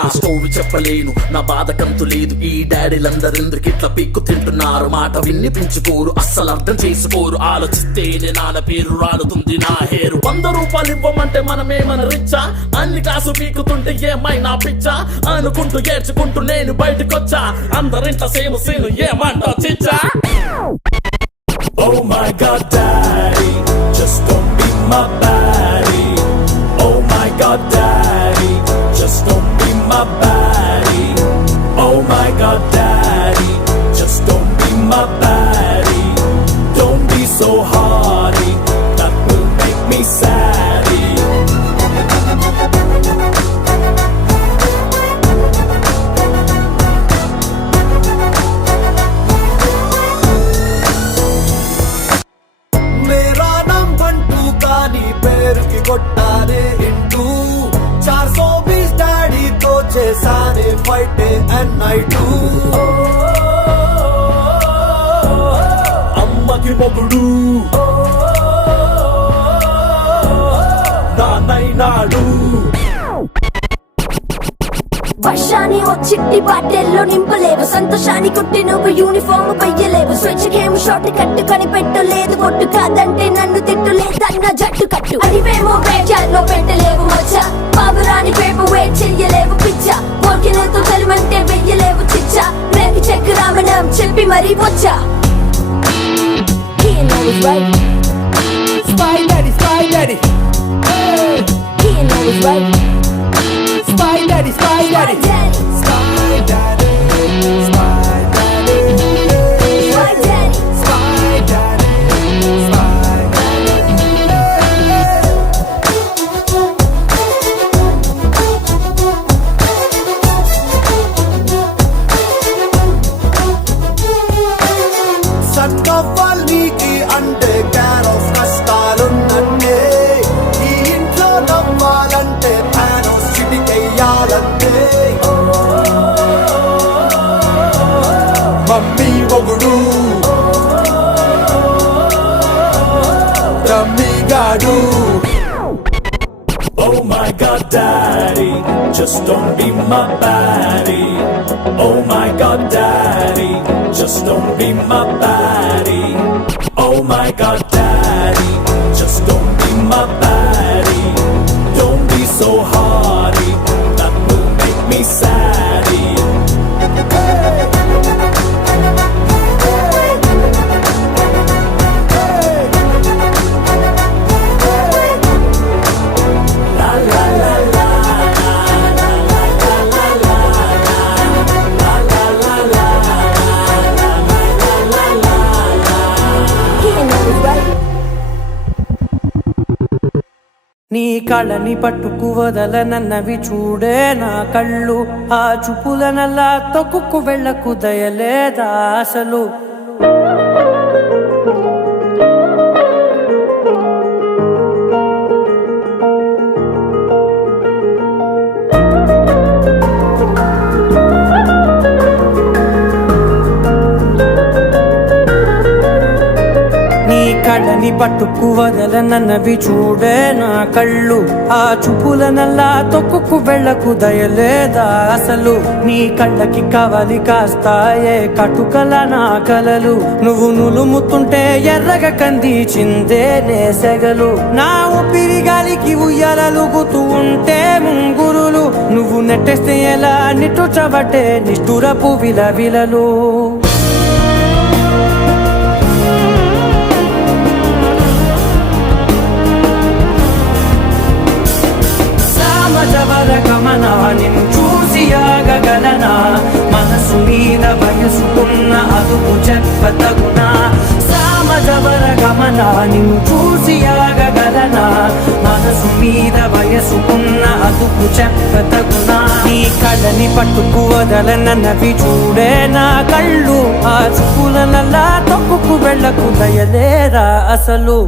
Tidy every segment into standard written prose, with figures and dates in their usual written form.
నా స్టోరీ చెప్పలేను, నా బాధ కంతు లేదు. ఈ డాడీలందరెందుకు ఇట్లా పిక్కు తింటున్నారు? మాట విన్ని పెంచుకోరు, అస్సలు అర్థం చేసుకోరు. ఆలోచిస్తేనే నాన్న పేరు రాలుతుంది నా హేరు. 100 రూపాయలు ఇవ్వమంటే మనమేమన రిచ్చా? అన్ని కాసు పీకుతుంటే ఏమైనా పిచ్చా? అనుకుంటూ ఏడ్చుకుంటూ నేను బయటకొచ్చా. అందరింట సేమ్ సీను ఏమంటా చిచ్చా? Oh my God, Daddy, just don't be my baddie. Oh my God, Daddy, just don't be my baddie. Oh my God, Daddy, just don't be my baddie. Don't be so hardy, that will make me saddy. मेरा नाम बंटू कानी पैर की కొట్టానే into 420 daddy తో చేసానే fight and night. అమ్మకి మొగుడు నాన్నైనాడు. వర్షాన్ని ఓ చిట్టి బాటెల్లో నింపలేవు, సంతోషాన్ని కుట్టి నువ్వు యూనిఫామ్ పయ్యలేవు. స్వేచ్ఛకేమో షార్ట్ కట్టు కనిపెట్టలేదు, కొట్టు కాదంటే నన్ను తిట్టులేదన్న జట్టు కట్టు. అదివేమో వేచాల్లో పెట్టలేవు మచ్చ, బాబురాని పేపు వెయిట్ చెయ్యలేవు పిచ్చ. కోరికలతో కలిమంటే వెయ్యలేవు చిచ్చ, రేపు చెక్ రామణం చెప్పి మరీ వచ్చా. He knows right, Spy Daddy, Spy Daddy, he knows right, Spy Daddy, Spy Daddy, daddy, Spy Daddy, Spy Daddy, my daddy. Spy Daddy, Spy సన్నవ్వాల్నికి అంటే క్యారోస్ కష్టాలున్నట్టే, ఈ ఇంట్లో నవ్వాలంటే థానోస్ చిటికెయ్యాలంటే. మమ్మీ మొగుడు రమ్మిగాడు. Oh my God, Daddy, just don't be my baddie. Oh my God, Daddy, just don't be my baddie. Oh my God, Daddy, just don't be my baddie. Don't be so hardy, that will make me saddy. La la la la la la la la la la la la la la la. He knows right. నీ కళ్ళని పట్టుకు వదలనన్నవి చూడే నా కళ్ళు, ఆ చూపులనల్లా తొక్కుకు వెళ్ళకు దయలేదా అసలు. నీ కళ్ళని పట్టుకు వదలనన్నవి చూడే నా కళ్ళు, ఆ చూపులనల్లా తొక్కుకు వెళ్ళకు దయలేదా అసలు. నీ కళ్ళకి కవలి కాస్తాయే కటుకల నా కలలు, నువ్వు నులుముతుంటే ఎర్రగా కంది చిందే నేసెగలు. నా ఊపిరి గాలికి ఉయ్యాలలుగుతూ ఉంటే ముంగురులు, నువ్వు నెట్టేస్తే ఎలా నిట్టుచబట్టే నిష్ఠురపు విలవిలలు. సామజవర గమన నిన్ను చూసి ఆగగలనా, మనసు మీద వయసుకున్న అదుపు చెప్పతగునా. సామజవర గమన నిన్ను చూసి ఆగగలనా, మనసు మీద వయసుకున్న అదుపు చెప్పతగునా. నీ కళ్ళని పట్టుకు వదలనన్నవి చూడే నా కళ్ళు, ఆ చూపులనల్లా తొక్కుకు వెళ్ళకు దయలేరా అసలు.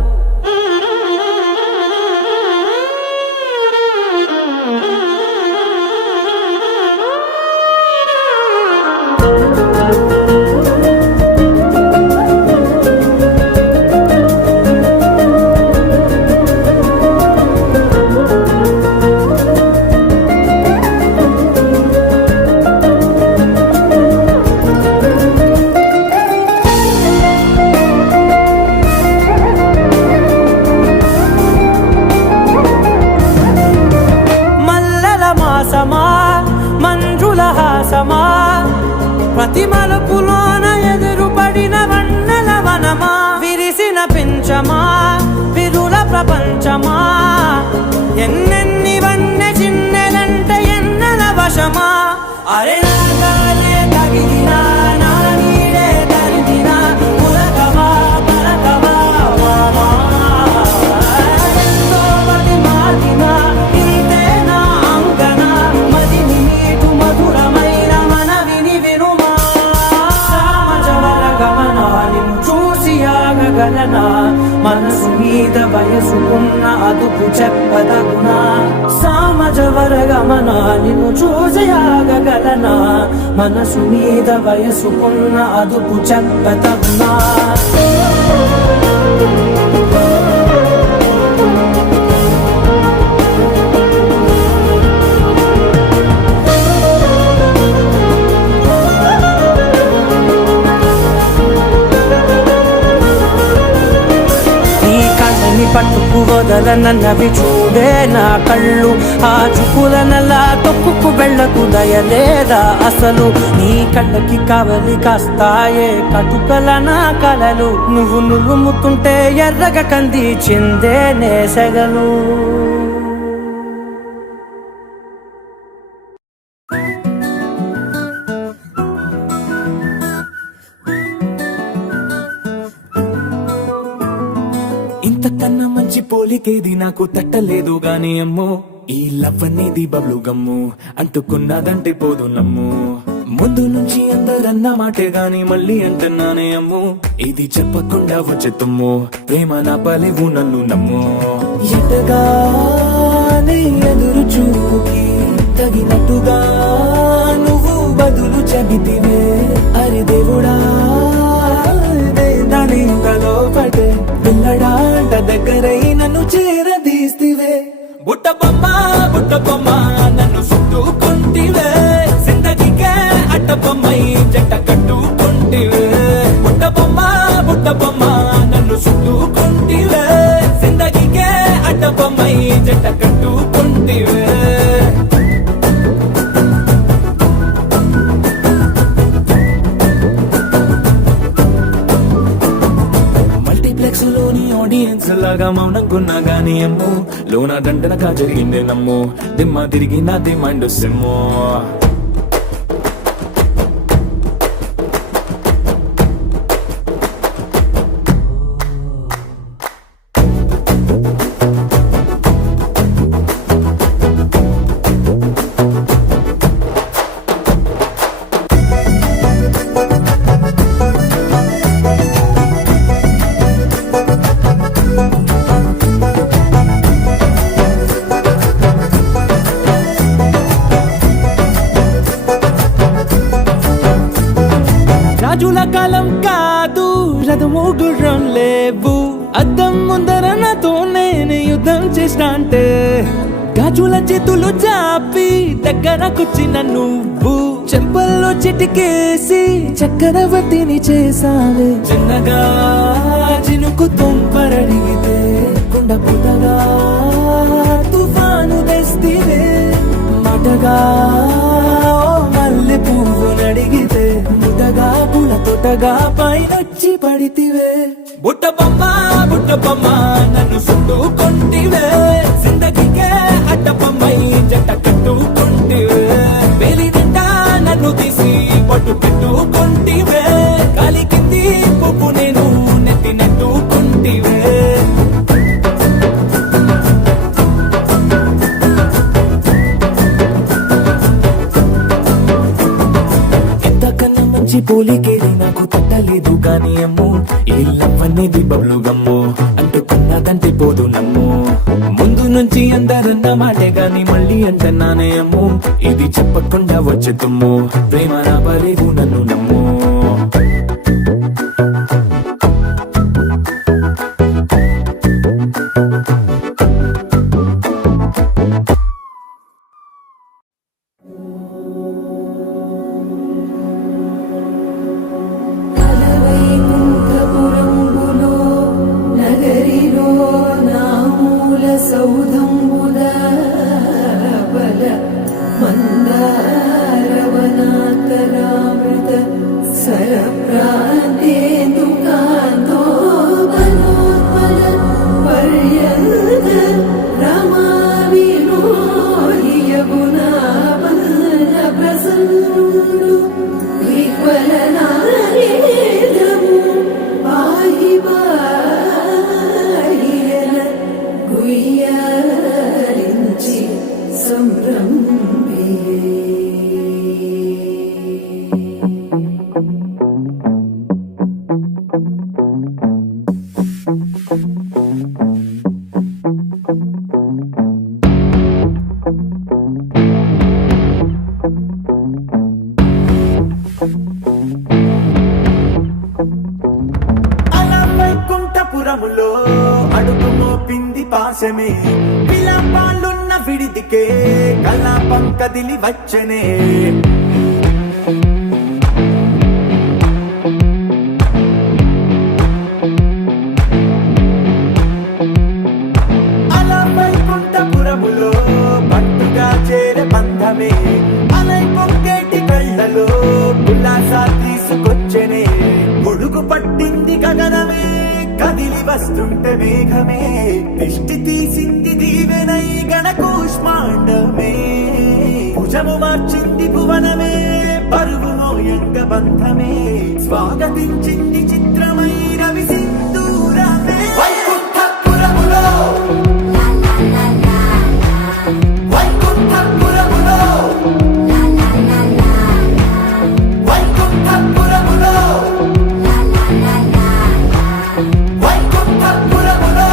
ప్రతి మలుపులోన ఎదురుపడిన వన్నెల వనమా, విరిసిన పించమా విరుల ప్రపంచమా, ఎన్నెన్ని వన్నె చిన్నెలంటే ఎన్నెల వశమా. అరే నాగాలే తగిలినా నా నీడే తరిదినా పులకవా పలకవా వామా, ఎంతో మతి మాటినా నీదే నా అంకన, మదిని నీటు మధురమైన మనవిని వినుమా. సామజవర గమనా నిన్ను చూసి ఆగగలనా, మనసు మీద వయసుకున్న అదుపు చెప్పదగునా. సామజవర గమనా నిన్ను చూసి ఆగగలనా, మనసు మీద వయసుకున్న అదుపు చెప్పదగునా. పట్టుకు వదలనన్నవి చూడే నా కళ్ళు, ఆ చుకులనలా తొక్కుకు వెళ్ళకు దయలేదా అసలు. నీ కళ్ళకి కవలి కాస్తాయే కటుకల నా కలలు, నువ్వు నులుముతుంటే ఎర్రగ కంది చిందే నేసెగలు. ఇంతకన్నా మంచి పోలికేది నాకు తట్టలేదు గాని అమ్మో, ఈ లవ్ అనేది బబ్లు గమ్ము అంటుకున్నదంటే పోదు నమ్ము. ముందు నుంచి అందరన్న మాటే గాని మళ్ళీ అంటున్నానే అమ్ము, ఇది చెప్పకుండా వచ్చే తుమ్ము ప్రేమ నా పలేవు నన్ను నమ్ము. ఎటగానే ఎదురు చూపుకి తగినట్టుగా నువ్వు బదులు చెబితివే. అరే దేవుడా దానిలో పడే పిల్లడాంట దగ్గరై నన్ను చేరదీస్తివే. బుట్ట బొమ్మ నన్ను చుట్టుకుంటివే, జిందగీకే అట్ట బొమ్మై జంట కట్టుకుంటివే. బుట్ట బొమ్మ నన్ను చుట్టుకుంటివే, జిందగీకే అట్ట బొమ్మై జంట కట్టుకుంటివే. లోని ఆడియన్స్ లాగా మౌనంకున్నా గానీ అమ్ము, లోన దండనగా జరిగింది నమ్ము, దిమ్మ తిరిగి నా దిమ్మండు సిమ్ము. రాజుల కాలం కాదు, రథము గుర్రం లేవు, అద్దం ముందర నాతో నేను యుద్ధం చేస్తా అంటే, గాజుల చేతులు చాపి దగ్గరకొచ్చిన నువ్వు, చెంపల్లో చిటికేసి చక్రవర్తిని చేసావే. చిన్నగా చినుకు తుంపరడిగితే కుండ పుట్టగా తుఫాను తెస్తివే. మాటగా మల్లె పువ్వు నడిగితే ముటగా పుల తొటగా పైనొచ్చి పడితివే. బుట్ట బొమ్మ నన్ను చుట్టుకుంటివే, జిందగీకే అట్ట బొమ్మై జంట కట్టుకుంటివే. వేలి నిండా నన్ను తీసి పట్టు పెట్టుకుంటివే, కాలి కింది పువ్వు నేను నెత్తి నెట్టుకుంటివే. పోలికేది నాకు తట్టలేదు గాని అమ్ము, ఈ లవ్ అనేది బబ్లు గమ్ము అంటుకున్నదంటే పోదు నమ్ము. ముందు నుంచి అందరన్న మాటే గాని మళ్ళీ అంటున్నానే అమ్ము, ఇది చెప్పకుండా వచ్చే తుమ్ము ప్రేమ నా పలేవు నన్ను నమ్ము. మందారవనాకరామృత పాశమే విలాపాలున్న విడిదికే కలాపం కదిలి వచ్చనే అలా వైకుంఠపురములో పట్టుగా చేరే బంధమే అలై పొంగేటి కళ్ళలో ఉల్లాసా తీసుకొచ్చనే గొడుగు పట్టింది గగనమే కదిలి వస్తుంటే మేఘమే దృష్టి తీసింది దీవెనై గణకూష్మాండమే భుజము మార్చింది భువనమే పరువు మోయంగ బంధమే స్వాగతించింది చిత్రమై రవి సింధూరమే వైకుంఠపురములో వైకుంఠపురములో వైకుంఠపురములో వైకుంఠపురములో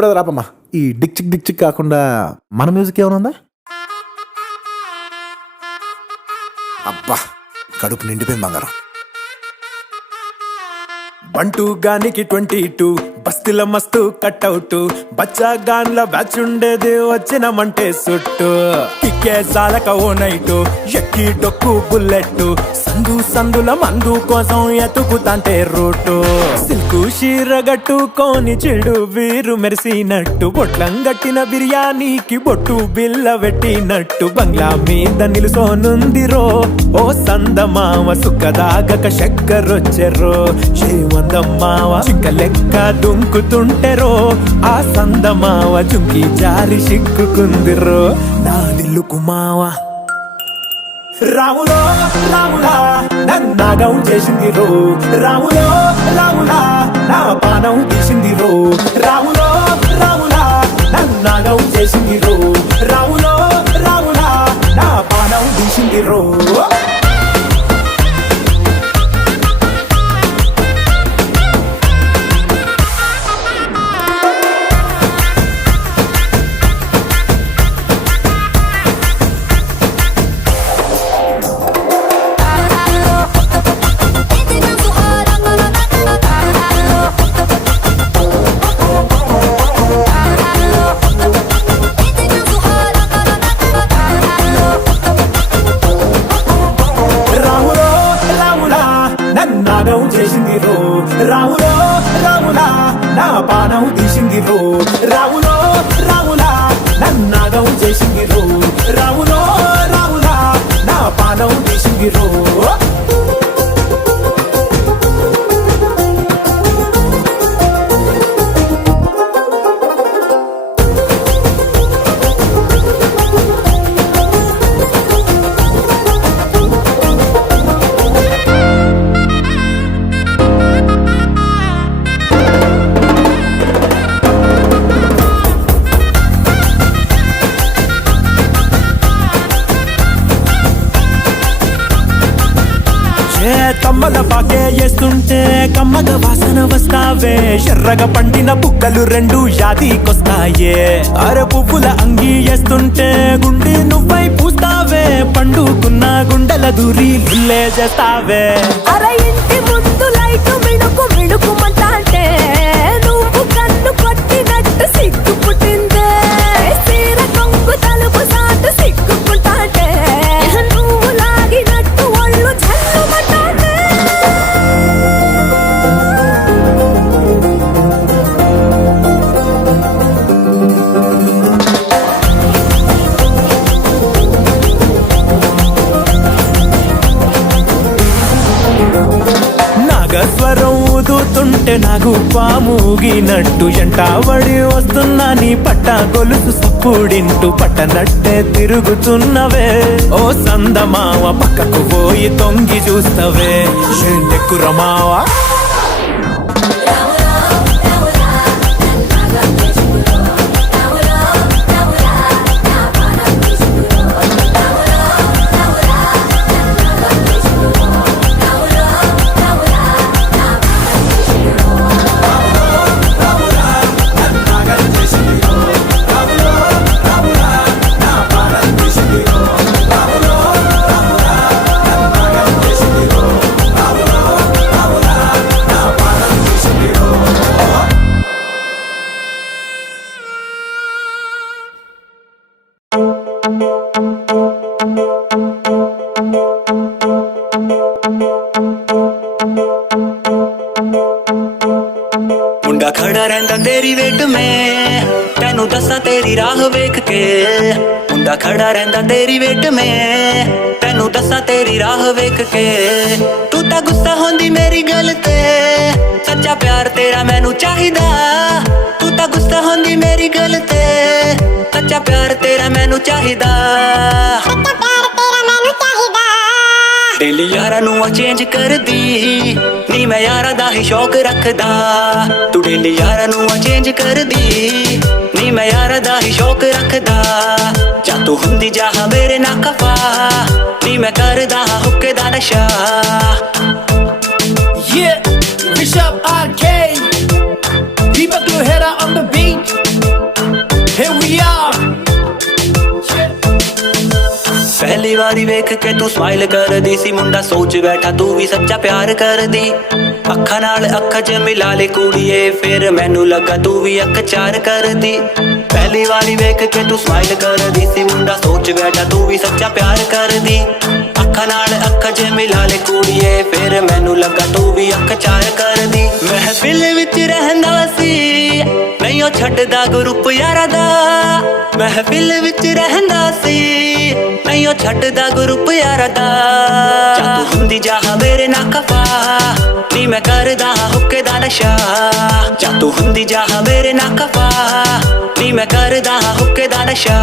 బ్రదర్ ఆపమ్మా ఈ డిక్ చిక్ కాకుండా మన మ్యూజిక్ ఏమైనా ఉందా? అబ్బా కడుపు నిండిపోయింది బంగారం. బంటూ గానికి 22 బస్తిల మస్తు కట్అవుట్ బచ్చా గాన్ల బ్యాచ్ ఉండేది వచ్చినమంటే సుట్టు కిక్కే సాలక ఓ నైటు ఎక్కి డొక్కు బుల్లెట్ సందుల మందు కోసం ఎతుకుతాంటే రూటు సిల్కు షీరగట్టుకోని చెడు వీరు మెరిసినట్టు బొట్లం గట్టిన బిర్యానీకి బొట్టు బిల్ల పెట్టినట్టు బంగ్లా మీద నిలుసోనుందిరో ఓ సందమావ సుక్కదాగక చక్కరొచ్చెరో శ్రీమందమ్మావ చింక లెక్క దుంకుతుంటెరో ఆ సందమావ చుంకి జారి సిక్కుకుందిరో నా దిల్లుకు మావ రాములో రాములా నన్నాగం చేసింది రో రాములో రాములా నా పానం తీసింది రో రాములో రాములా నన్నాగం చేసింది రో రాములో రాములా నా పానం తీసింది రో చేసింది రో రాములో రాములా నా పానం తీసింది రో రాములో రాములా నన్నాగం చేసింది రో రాములో రాములా నా పానం తీసింది రో కమ్మల పాకే వేస్తుంటే కమ్మగ వాసన వస్తావే ఎర్రగా పండిన బుక్కలు రెండు యాదికొస్తాయే అరే పువ్వుల అంగి వేస్తుంటే గుండి నువ్వై పూస్తావే పండుకున్న గుండెల దూరి లుల్లే చేస్తావే అరే ఇంటి ముందు లైట్ మిణుకు మిణుకుమంటే నువ్వు కన్ను కొట్టినట్టు సిగ్గు పుట్టిందే సీర కొంగు తలుపు సాటు సిగ్గుకుంటాంటే నువ్వు లాగినట్టు ఒళ్ళు జల్లుమంటాంటే పాముగినట్టు ఎంటాబడి వస్తున్నా నీ పట్ట గొలుసు సప్పుడింటూ పట్టనట్టే తిరుగుతున్నవే ఓ సందమావ పక్కకు పోయి తొంగి చూస్తవే ఎక్కురమావా ਮੁੰਡਾ ਖੜਾ ਰਹਿੰਦਾ ਤੇਰੀ ਵੇਟ ਮੈਂ ਤੈਨੂੰ ਦੱਸਾਂ ਤੇਰੀ ਰਾਹ ਵੇਖ ਕੇ ਮੁੰਡਾ ਖੜਾ ਰਹਿੰਦਾ ਤੇਰੀ ਵੇਟ ਮੈਂ ਤੈਨੂੰ ਦੱਸਾਂ ਤੇਰੀ ਰਾਹ ਵੇਖ ਕੇ ਤੂੰ ਤਾਂ ਗੁੱਸਾ ਹੁੰਦੀ ਮੇਰੀ ਗੱਲ ਤੇ ਸੱਚਾ ਪਿਆਰ ਤੇਰਾ ਮੈਨੂੰ ਚਾਹੀਦਾ ਤੂੰ ਤਾਂ ਗੁੱਸਾ ਹੁੰਦੀ ਮੇਰੀ ਗੱਲ ਤੇ ਸੱਚਾ ਪਿਆਰ ਤੇਰਾ ਮੈਨੂੰ ਚਾਹੀਦਾ ਦਿਲ ਯਾਰਾਂ ਨੂੰ ਚੇਂਜ ਕਰਦੀ ਨੀ ਮੈਂ ਯਾਰਾਂ ਦਾ ਹੀ ਸ਼ੌਕ ਰੱਖਦਾ ਤੂੰ ਦਿਲ ਯਾਰਾਂ ਨੂੰ ਚੇਂਜ ਕਰਦੀ ਨੀ ਮੈਂ ਯਾਰਾਂ ਦਾ ਹੀ ਸ਼ੌਕ ਰੱਖਦਾ ਜਾਂ ਤੂੰ ਹੁੰਦੀ ਜਹਾਂ ਮੇਰੇ ਨਾ ਖਫਾ ਨੀ ਮੈਂ ਕਰਦਾ ਹੁੱਕੇ ਦਾ ਨਸ਼ਾ Yeah, Bishop Arcade, Deepak Lohera on the beat. Here we are. ਪਹਿਲੀ ਵਾਰੀ ਵੇਖ ਕੇ ਤੂੰ ਸਮਾਈਲ ਕਰਦੀ ਸੀ ਮੁੰਡਾ ਸੋਚ ਬੈਠਾ ਤੂੰ ਵੀ ਸੱਚਾ ਪਿਆਰ ਕਰਦੀ ਅੱਖਾਂ ਨਾਲ ਅੱਖਾਂ 'ਚ ਮਿਲਾ ਲੈ ਕੁੜੀਏ ਫਿਰ ਮੈਨੂੰ ਲੱਗਾ ਤੂੰ ਵੀ ਅੱਖ ਚਾਰ ਕਰਦੀ ਪਹਿਲੀ ਵਾਰੀ ਵੇਖ ਕੇ ਤੂੰ ਸਮਾਈਲ ਕਰਦੀ ਸੀ ਮੁੰਡਾ ਸੋਚ ਬੈਠਾ ਤੂੰ ਵੀ ਸੱਚਾ ਪਿਆਰ ਕਰਦੀ ਅੱਖਾਂ ਨਾਲ ਅੱਖਾਂ 'ਚ ਮਿਲਾ ਲੈ ਕੁੜੀਏ ਫਿਰ ਮੈਨੂੰ ਲੱਗਾ ਤੂੰ ਵੀ ਅੱਖ ਚਾਰ ਕਰਦੀ ਮਹਿਫਿਲ ਵਿੱਚ ਰਹਿੰਦਾ ਸੀ ਨਹੀਂ ਉਹ ਛੱਡਦਾ ਗਰੁੱਪ ਯਾਰਾਂ ਦਾ ਮਹਿਫਿਲ ਵਿੱਚ ਰਹਿੰਦਾ ਸੀ ਨਹੀਂ ਉਹ ਛੱਡਦਾ ਗਰੁੱਪ ਯਾਰਾਂ ਦਾ ਜਾਂ ਤੂੰ ਹੁੰਦੀ ਜਹਾਂ ਮੇਰੇ ਨਾ ਖਫਾ ਨੀ ਮੈਂ ਕਰਦਾ ਹੁੱਕੇ ਦਾ ਨਸ਼ਾ ਜਾਂ ਤੂੰ ਹੁੰਦੀ ਜਹਾਂ ਮੇਰੇ ਨਾ ਖਫਾ ਨੀ ਮੈਂ ਕਰਦਾ ਹੁੱਕੇ ਦਾ ਨਸ਼ਾ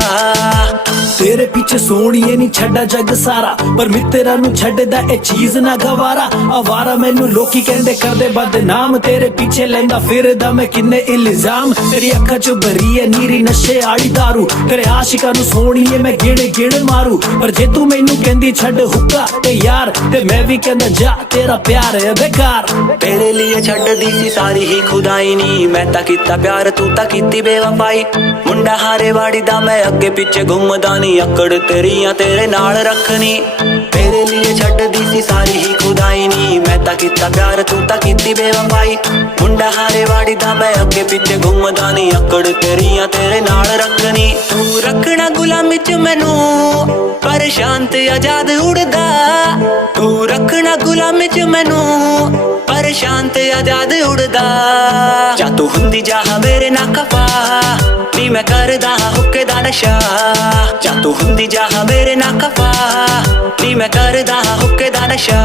तेरे पीछे सोनिए नी छड्डा जग सारा पर मित्रा नू छड्डदा ए चीज ना गवारा आवारा मैनू लोकी कहंदे करदे बदनाम तेरे पीछे लैंदा फिरदा मैं किन्ने इल्जाम तेरी अक्खां च भरी है नीरी नशे आली दारू तेरे आशिकां नू सोनिए मैं गिण गिण मारू पर जे तू मैनू कहंदी छड्ड हुक्का ते यार ते मैं भी कहंदा जा तेरा प्यार है बेकार तेरे लिए छड्डदी सी सारी ही खुदाई नी मैं तां कीता प्यार तू तां कीती बेवफाई मुंडा हारे वाड़ी दा मैं अगे पीछे घुमदा नी अकड़ तेरियां तेरे नाल रखनी तेरे लिए छड्डदी सी सारी ही खुदाई नी मैं तां कीता प्यार तू तां कीती बेवफाई मुंडा हारे वाड़ी दा मैं अगे पीछे घुमदा नी अकड़ तेरियां तेरे नाल रखनी तू रखना गुलामी च मैनू पर शांत आजाद उड़दा तू रखना गुलामी च मैनू पर शांत आजाद उड़दा ਜਾਂ ਤੂੰ ਹੁੰਦੀ ਜਹਾਂ ਮੇਰੇ ਨਾ ਖਫਾ ਨੀ ਮੈਂ ਕਰਦਾ ਹੁੱਕੇ ਦਾ ਨਸ਼ਾ ਜਾਂ ਤੂੰ ਹੁੰਦੀ ਜਹਾਂ ਮੇਰੇ ਨਾ ਖਫਾ ਨੀ ਮੈਂ ਕਰਦਾ ਹੁੱਕੇ ਦਾ ਨਸ਼ਾ